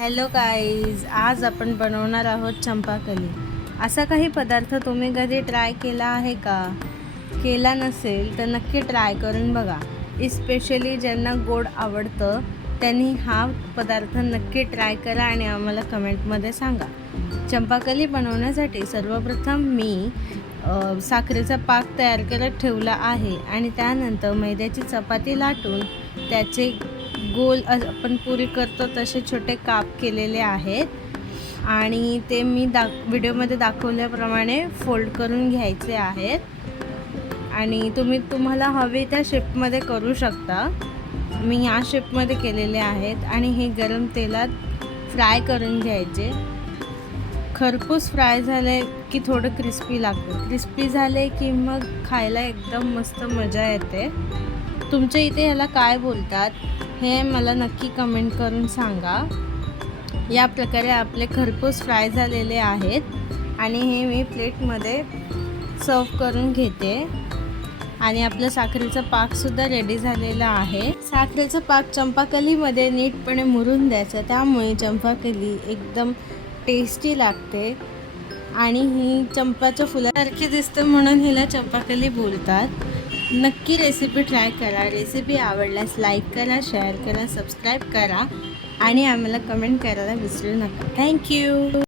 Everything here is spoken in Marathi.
हॅलो गाईज आज आपण बनवणार आहोत चंपाकली. असा काही पदार्थ तुम्ही कधी ट्राय केला आहे का? केला नसेल तर नक्की ट्राय करून बघा. इस्पेशली ज्यांना गोड आवडतं त्यांनी हा पदार्थ नक्की ट्राय करा आणि आम्हाला कमेंटमध्ये सांगा. चंपाकली बनवण्यासाठी सर्वप्रथम मी साखरेचा पाक तयार करत ठेवला आहे आणि त्यानंतर मैद्याची चपाती लाटून त्याचे गोल आपण पुरी करतो तसे छोटे काप केलेले आहेत. आणि ते मी दाख व्हिडिओमध्ये दाखवल्याप्रमाणे फोल्ड करून घ्यायचे आहेत. आणि तुम्ही तुम्हाला हवे त्या शेपमध्ये करू शकता. मी या शेपमध्ये केलेले आहेत आणि हे गरम तेलात फ्राय करून घ्यायचे. खरपूस फ्राय झाले की थोडं क्रिस्पी लागतं. क्रिस्पी झाले की मग खायला एकदम मस्त मजा येते. तुमच्या इथे ह्याला काय बोलतात हे मला नक्की कमेंट करून सांगा. या प्रकारे आपले खरपूस फ्राय झालेले आहेत आणि हे मी प्लेटमध्ये सर्व करून घेते. आणि आपलं साखरेचं पाकसुद्धा रेडी झालेला आहे. साखरेचं पाक चंपाकलीमध्ये नीटपणे मुरून द्यायचं. त्यामुळे चंपाकली एकदम टेस्टी लागते. आणि ही चंपाच्या फुलासारखी दिसते म्हणून हिला चंपाकली बोलतात. नक्की रेसिपी ट्राय करा. रेसिपी आवडल्यास लाईक करा शेअर करा सबस्क्राईब करा. आणि आम्हाला कमेंट करायला विसरू नका. थँक्यू